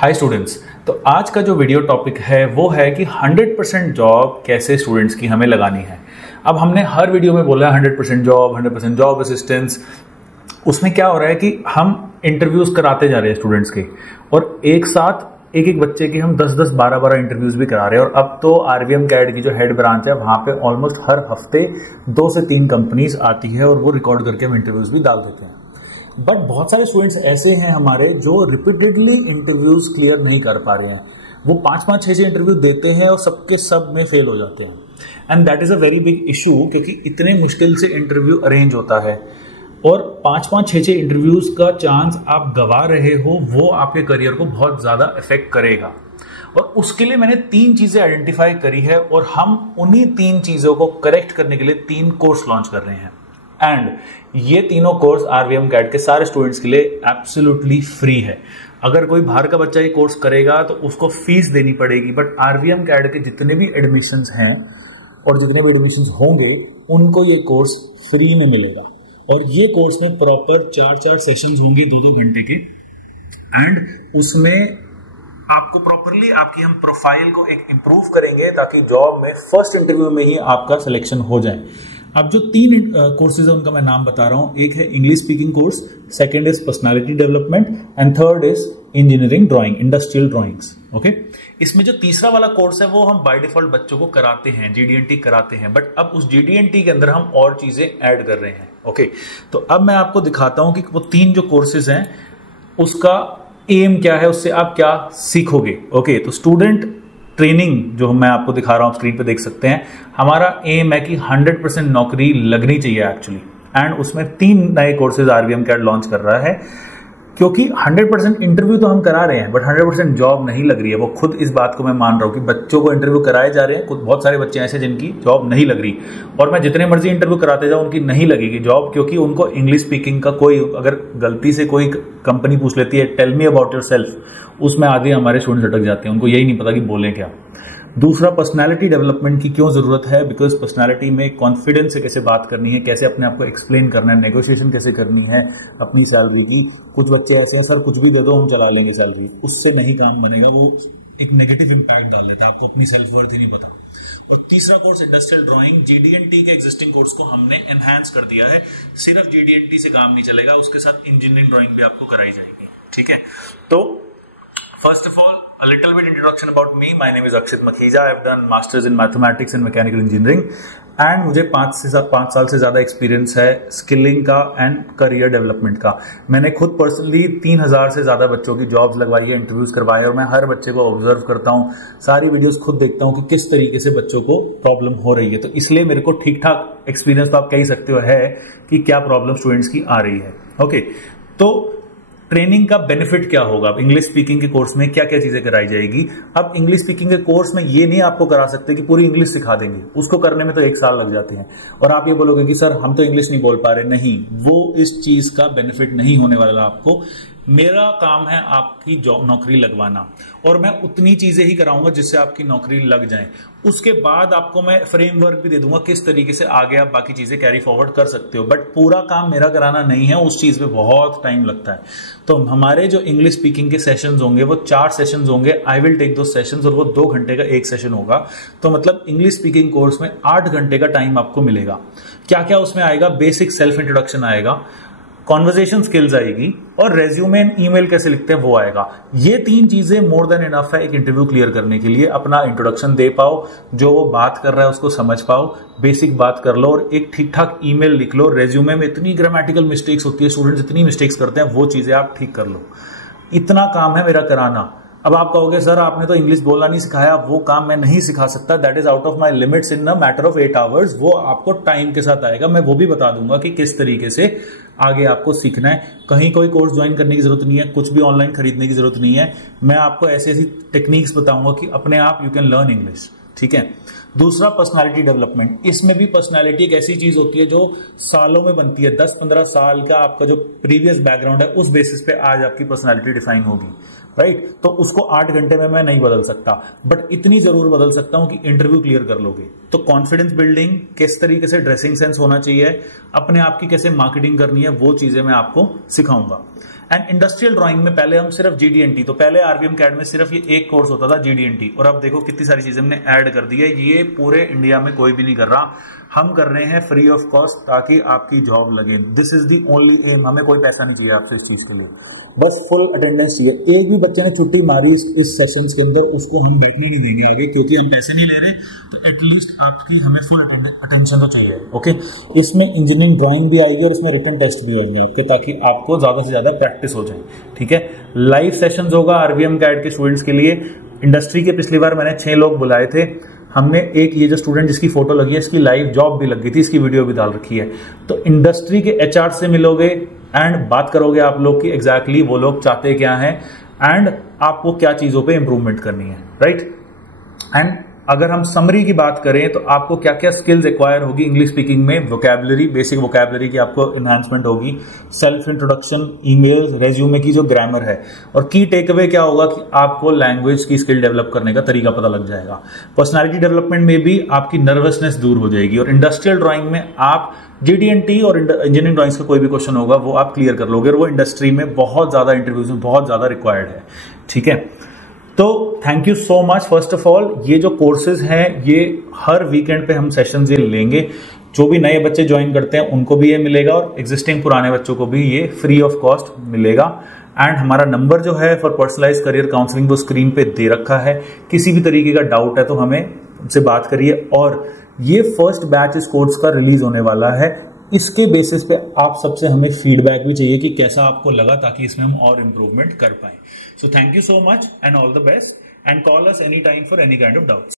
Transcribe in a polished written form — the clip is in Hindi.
Hi students. तो आज का जो वीडियो टॉपिक है वो है कि 100% जॉब कैसे स्टूडेंट्स की हमें लगानी है। अब हमने हर वीडियो में बोला 100% जॉब असिस्टेंस। उसमें क्या हो रहा है कि हम इंटरव्यूज कराते जा रहे हैं स्टूडेंट्स के, और एक साथ एक एक बच्चे के हम 10-10, 12-12 इंटरव्यूज भी करा रहे हैं। और अब तो RVM CAD की जो हेड ब्रांच है वहां पे ऑलमोस्ट हर हफ्ते 2 से 3 कंपनीज आती है और वो रिकॉर्ड करके हम इंटरव्यूज भी डाल देते हैं। बट बहुत सारे स्टूडेंट्स ऐसे हैं हमारे जो रिपीटेडली इंटरव्यूज क्लियर नहीं कर पा रहे हैं। वो 5-5, 6-6 इंटरव्यू देते हैं और सबके सब में फेल हो जाते हैं। And that is a very big issue, क्योंकि इतने मुश्किल से इंटरव्यू अरेंज होता है और 5-5, 6-6 इंटरव्यूज का चांस आप गवा रहे हो, वो आपके करियर को बहुत ज्यादा इफेक्ट करेगा। और उसके लिए मैंने 3 चीजें आइडेंटिफाई करी है और हम उन्हीं 3 चीजों को करेक्ट करने के लिए 3 कोर्स लॉन्च कर रहे हैं। एंड ये तीनों कोर्स RVM CAD के सारे स्टूडेंट्स के लिए एब्सोल्युटली फ्री है। अगर कोई बाहर का बच्चा ये कोर्स करेगा तो उसको फीस देनी पड़ेगी, बट RVM CAD के जितने भी एडमिशंस हैं और जितने भी एडमिशंस होंगे उनको ये कोर्स फ्री में मिलेगा। और ये कोर्स में प्रॉपर 4-4 सेशंस होंगे 2-2 घंटे के। एंड उसमें आपको प्रॉपरली आपकी हम प्रोफाइल को एक इंप्रूव करेंगे ताकि जॉब में फर्स्ट इंटरव्यू में ही आपका सिलेक्शन हो जाए। अब जो 3 कोर्सेज है उनका मैं नाम बता रहा हूं। एक है English speaking course, second is personality development and third is engineering drawing, industrial drawings. Okay, इसमें जो तीसरा वाला कोर्स है वो हम बाय डिफॉल्ट बच्चों को कराते हैं, GD&T कराते हैं, बट अब उस GD&T के अंदर हम और चीजें ऐड कर रहे हैं। ओके, तो अब मैं आपको दिखाता हूं कि वो 3 जो कोर्सेज हैं उसका एम क्या है, उससे आप क्या सीखोगे। ओके, तो स्टूडेंट ट्रेनिंग जो मैं आपको दिखा रहा हूं स्क्रीन पे देख सकते हैं, हमारा एम है कि 100% नौकरी लगनी चाहिए एक्चुअली। एंड उसमें 3 नए कोर्सेज RVM CAD लॉन्च कर रहा है, क्योंकि 100% इंटरव्यू तो हम करा रहे हैं बट 100% जॉब नहीं लग रही है। वो खुद इस बात को मैं मान रहा हूं कि बच्चों को इंटरव्यू कराए जा रहे हैं, बहुत सारे बच्चे ऐसे जिनकी जॉब नहीं लग रही, और मैं जितने मर्जी इंटरव्यू कराते जाऊं उनकी नहीं लगेगी जॉब, क्योंकि उनको इंग्लिश स्पीकिंग का कोई, अगर गलती से कोई कंपनी पूछ लेती है टेल मी अबाउट योरसेल्फ, उसमें आधे हमारे स्टूडेंट्स अटक जाते हैं, उनको यही नहीं पता कि बोलें क्या। दूसरा, पर्सनालिटी डेवलपमेंट की क्यों जरूरत है, बिकॉज पर्सनालिटी में कॉन्फिडेंस से कैसे बात करनी है, कैसे अपने आप को एक्सप्लेन करना है, नेगोशिएशन कैसे करनी है अपनी सैलरी की। कुछ बच्चे ऐसे हैं, सर कुछ भी दे दो हम चला लेंगे सैलरी, उससे नहीं काम बनेगा, वो एक नेगेटिव इंपैक्ट डाल देता है, आपको अपनी सेल्फ वर्थ ही नहीं पता। और तीसरा कोर्स इंडस्ट्रियल ड्राइंग, GD&T के एग्जिस्टिंग कोर्स को हमने एनहांस कर दिया है। सिर्फ GD&T से काम नहीं चलेगा, उसके साथ इंजीनियरिंग ड्राइंग भी आपको कराई जाएगी। ठीक है, तो first of all, a little bit introduction about me. My name is Akshit Makhija. I've done masters in mathematics and mechanical engineering, and मुझे 5 साल से ज्यादा एक्सपीरियंस है स्किलिंग का एंड करियर डेवलपमेंट का। मैंने खुद पर्सनली 3000 से ज्यादा बच्चों की जॉब्स लगवाई है, इंटरव्यूज करवाए, और मैं हर बच्चे को ऑब्जर्व करता हूँ, सारी वीडियोस खुद देखता हूँ कि किस तरीके से बच्चों को प्रॉब्लम हो रही है। तो इसलिए मेरे को ठीक ठाक एक्सपीरियंस तो आप कह ही सकते हो है कि क्या प्रॉब्लम स्टूडेंट्स की आ रही है। ओके, तो ट्रेनिंग का बेनिफिट क्या होगा। अब इंग्लिश स्पीकिंग के कोर्स में क्या क्या चीजें कराई जाएगी। अब इंग्लिश स्पीकिंग के कोर्स में ये नहीं आपको करा सकते कि पूरी इंग्लिश सिखा देंगे, उसको करने में तो 1 साल लग जाते हैं। और आप ये बोलोगे कि सर हम तो इंग्लिश नहीं बोल पा रहे, नहीं, वो इस चीज का बेनिफिट नहीं होने वाला आपको। मेरा काम है आपकी जॉब नौकरी लगवाना, और मैं उतनी चीजें ही कराऊंगा जिससे आपकी नौकरी लग जाए। उसके बाद आपको मैं फ्रेमवर्क भी दे दूंगा किस तरीके से आगे आप बाकी चीजें कैरी फॉरवर्ड कर सकते हो, बट पूरा काम मेरा कराना नहीं है, उस चीज पे बहुत टाइम लगता है। तो हमारे जो इंग्लिश स्पीकिंग के सेशंस होंगे वो 4 सेशंस होंगे। आई विल टेक दो सेशंस, और वो 2 घंटे का एक सेशन होगा। तो मतलब इंग्लिश स्पीकिंग कोर्स में 8 घंटे का टाइम आपको मिलेगा। क्या क्या उसमें आएगा, बेसिक सेल्फ इंट्रोडक्शन आएगा, कॉन्वर्जेशन स्किल्स आएगी, और रेज्यूमे एंड ईमेल कैसे लिखते हैं वो आएगा। ये 3 चीजें मोर देन इनफ है एक इंटरव्यू क्लियर करने के लिए। अपना इंट्रोडक्शन दे पाओ, जो वो बात कर रहा है उसको समझ पाओ, बेसिक बात कर लो, और एक ठीक ठाक ईमेल लिख लो। रेज्यूमे में इतनी ग्रामेटिकल मिस्टेक्स होती है, स्टूडेंट्स इतनी मिस्टेक्स करते हैं, वो चीजें आप ठीक कर लो। इतना काम है मेरा कराना। अब आप कहोगे सर आपने तो इंग्लिश बोलना नहीं सिखाया, वो काम मैं नहीं सिखा सकता, that is out of my limits in a matter of 8 hours. वो आपको टाइम के साथ आएगा, मैं वो भी बता दूंगा कि किस तरीके से आगे आपको सीखना है। कहीं कोई कोर्स ज्वाइन करने की जरूरत नहीं है, कुछ भी ऑनलाइन खरीदने की जरूरत नहीं है। मैं आपको ऐसी ऐसी टेक्निक्स बताऊंगा कि अपने आप यू कैन लर्न इंग्लिश। ठीक है, दूसरा पर्सनालिटी डेवलपमेंट। इसमें भी पर्सनालिटी एक ऐसी चीज होती है जो सालों में बनती है। 10-15 साल का आपका जो प्रीवियस बैकग्राउंड है उस बेसिस पे आज आपकी पर्सनालिटी डिफाइन होगी, राइट। तो उसको 8 घंटे में मैं नहीं बदल सकता, बट इतनी जरूर बदल सकता हूं कि इंटरव्यू क्लियर कर लोगे। तो कॉन्फिडेंस बिल्डिंग, किस तरीके से ड्रेसिंग सेंस होना चाहिए, अपने आप की कैसे मार्केटिंग करनी है, वो चीजें मैं आपको सिखाऊंगा। एंड इंडस्ट्रियल ड्राइंग में पहले हम सिर्फ GD&T, तो पहले RVM CAD में सिर्फ ये एक कोर्स होता था GD&T, और अब देखो कितनी सारी चीजें हमने ऐड कर दी है। ये पूरे इंडिया में कोई भी नहीं कर रहा, हम कर रहे हैं फ्री ऑफ कॉस्ट ताकि आपकी जॉब लगे। This is the only aim, हमें कोई पैसा नहीं चाहिए आपसे इस चीज के लिए, बस फुल अटेंडेंस चाहिए। एक भी बच्चे ने छुट्टी मारी इस सेशंस के अंदर, उसको हम बैठने नहीं देंगे आगे, क्योंकि हम पैसे नहीं ले रहे, तो एटलीस्ट आपकी हमें फुल अटेंशन तो चाहिए। ओके, इसमें इंजीनियरिंग ड्राइंग भी आएगी और इसमें रिटन टेस्ट भी आएंगे आपके, ताकि आपको ज्यादा से ज्यादा प्रैक्टिस हो जाए। ठीक है, लाइव सेशंस होगा RVM CAD के स्टूडेंट्स के लिए। इंडस्ट्री के पिछली बार मैंने 6 लोग बुलाए थे, हमने एक ये जो स्टूडेंट जिसकी फोटो लगी है, इसकी लाइव जॉब भी लग गई थी, इसकी वीडियो भी डाल रखी है। तो इंडस्ट्री के HR से मिलोगे एंड बात करोगे आप लोग की एग्जैक्टली वो लोग चाहते क्या हैं एंड आपको क्या चीजों पे इंप्रूवमेंट करनी है, राइट। एंड अगर हम समरी की बात करें तो आपको क्या क्या स्किल्स एक्वायर होगी इंग्लिश स्पीकिंग में, वोकैबुलरी, बेसिक वोकैबुलरी की आपको एनहांसमेंट होगी, सेल्फ इंट्रोडक्शन, ईमेल्स, रेज्यूमे की जो ग्रामर है, और की टेक अवे क्या होगा कि आपको लैंग्वेज की स्किल डेवलप करने का तरीका पता लग जाएगा। पर्सनालिटी डेवलपमेंट में भी आपकी नर्वसनेस दूर हो जाएगी, और इंडस्ट्रियल ड्राइंग में आप GD&T और इंजीनियरिंग ड्राइंग्स का कोई भी क्वेश्चन होगा वो आप क्लियर कर लोगे, और वो इंडस्ट्री में बहुत ज्यादा इंटरव्यूज में बहुत ज्यादा रिक्वायर्ड है। ठीक है, तो thank you so much. First of all, ये जो कोर्सेज हैं ये हर वीकेंड पे हम सेशंस ये लेंगे। जो भी नए बच्चे ज्वाइन करते हैं उनको भी ये मिलेगा, और एग्जिस्टिंग पुराने बच्चों को भी ये फ्री ऑफ कॉस्ट मिलेगा। एंड हमारा नंबर जो है फॉर पर्सनलाइज करियर काउंसलिंग वो स्क्रीन पे दे रखा है। किसी भी तरीके का डाउट है तो हमें हमसे बात करिए। और ये फर्स्ट बैच इस कोर्स का रिलीज होने वाला है, इसके बेसिस पे आप सबसे हमें फीडबैक भी चाहिए कि कैसा आपको लगा, ताकि इसमें हम और इम्प्रूवमेंट कर पाए। So thank you so much and all the best, and call us any time for any kind of doubts.